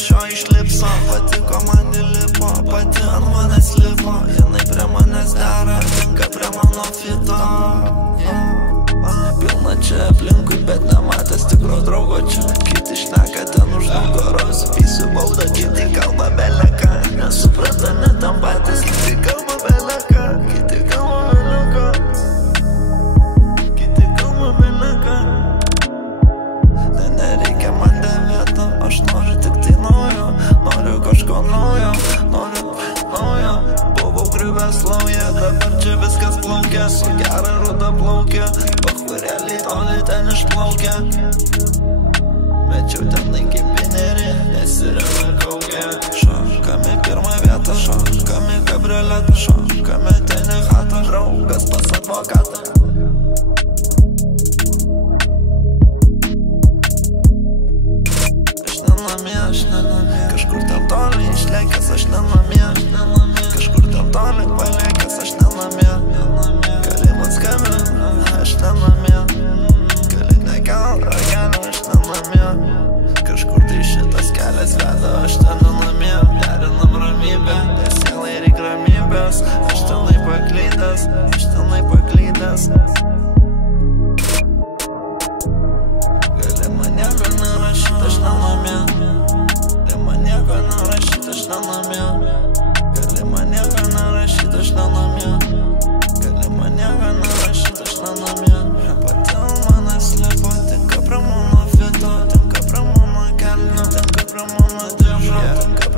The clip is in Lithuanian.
nešio iš lipso. Patiko man įlipo, pati ant manęs lipo. Jinai prie manęs dera, tinka prie mano fito. Pilna čia aplinkui, bet nematęs tikro draugo čia. Kiti šneka ten už nugaros, vysiu baudą, kiti kalba beleką. Nesupranta net tam patys, kiti kalba beleką. Kiti kalba beleką. Kiti kalba beleką. Tai nereikia man devėto, aš noriu tik tai naujo. Noriu kažko naujo, noriu naujo. Buvau griuvęs lauja, dabar čia viskas plaukia. Su gera ruda plaukia, bachurėliai toli ten išplaukia. Mečiau tenai kaip pinerį, nesirema kaukė. Šokame pirmą vietą, šokame kabrioletą, šokame ten į chatą. Draugas pas advokatą. Aš nenamie, kažkur ten toli išlėkęs, aš nenamie. Kažkur ten toli palėkęs, aš nenamie. Gali man skambint, aš nenamie. Gali nekelt ragelio, aš nenamie. Kažkur tai šitas kelias veda, aš ten nenamie. Derinam ramybę, nes sielai reik ramybės. Aš tenai paklydęs, aš tenai paklydęs. Gali man nieko nerašyt, aš nenamie. Nieko nerašyt, aš nenamie. Gali man nieko nerašyt, aš nenamie. Gali man nieko nerašyt, aš nenamie. Pati ant manęs lipo, tinka prie mano fito. Tinka prie mano kelnių, tinka prie mano diržo. Tinka